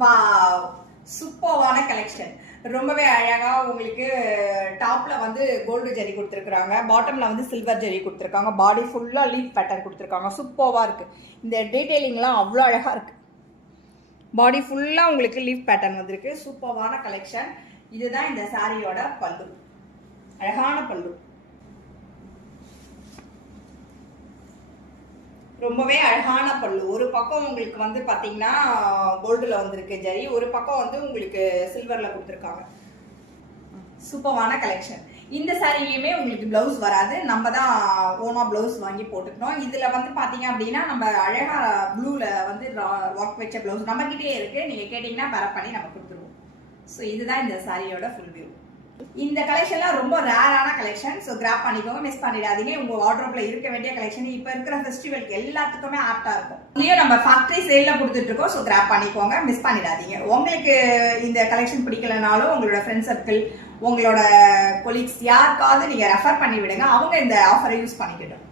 வா சூப்பர்வான கலெக்ஷன். ரொம்பவே அழகா உங்களுக்கு டாப்ல வந்து கோல்டு ஜெரி கொடுத்துருக்காங்க, பாட்டம்ல வந்து சில்வர் ஜெரி கொடுத்துருக்காங்க, பாடி ஃபுல்லா லீஃப் பேட்டர்ன் கொடுத்துருக்காங்க. சூப்பர்வா இருக்கு. இந்த டீடைலிங்லாம் அவ்வளோ அழகா இருக்கு. பாடி ஃபுல்லா உங்களுக்கு லீஃப் பேட்டர்ன் வந்திருக்கு. சூப்பர்வான கலெக்ஷன். இதுதான் இந்த சாரியோட பல்லு. அழகான பல்லு. ரொம்பவே அழகான பல்லு. ஒரு பக்கம் உங்களுக்கு வந்து பாத்தீங்கன்னா கோல்டுல வந்திருக்கு ஜரி, ஒரு பக்கம் வந்து உங்களுக்கு சில்வர்ல கொடுத்துருக்காங்க. சூப்பர்வான கலெக்ஷன். இந்த சாரியுமே உங்களுக்கு பிளவுஸ் வராது, நம்ம தான் ஓனா பிளவுஸ் வாங்கி போட்டுக்கணும். இதுல வந்து பாத்தீங்க அப்படின்னா நம்ம அழகா ப்ளூல வந்து ஒர்க் வச்ச பிளவுஸ் நம்ம கிட்டே இருக்கு, நீங்க கேட்டீங்கன்னா பேரப் பண்ணி நம்ம கொடுத்துருவோம். ஸோ இதுதான் இந்த சாரியோட ஃபுல் வியூ. இந்த கலெக்ஷன்லாம் ரொம்ப ரேரான கலெக்ஷன். ஸோ கிராப் பண்ணிக்கோங்க, மிஸ் பண்ணிடாதீங்க. உங்க வார்ட்ரோப்ல இருக்க வேண்டிய கலெக்ஷன் இப்ப இருக்கிற ஃபெஸ்டிவலுக்கு எல்லாத்துக்குமே ஆப்டா இருக்கும். இதுலயும் நம்ம ஃபேக்டரி சேல்ல கொடுத்துட்டு இருக்கோம். ஸோ கிராப் பண்ணிக்கோங்க, மிஸ் பண்ணிடாதீங்க. உங்களுக்கு இந்த கலெக்ஷன் பிடிக்கலனாலும் உங்களோட ஃப்ரெண்ட் சர்க்கிள், உங்களோட கொலீக்ஸ் யாருக்காவது நீங்க ரெஃபர் பண்ணி விடுங்க, அவங்க இந்த ஆஃபரை யூஸ் பண்ணிக்கிட்டோம்.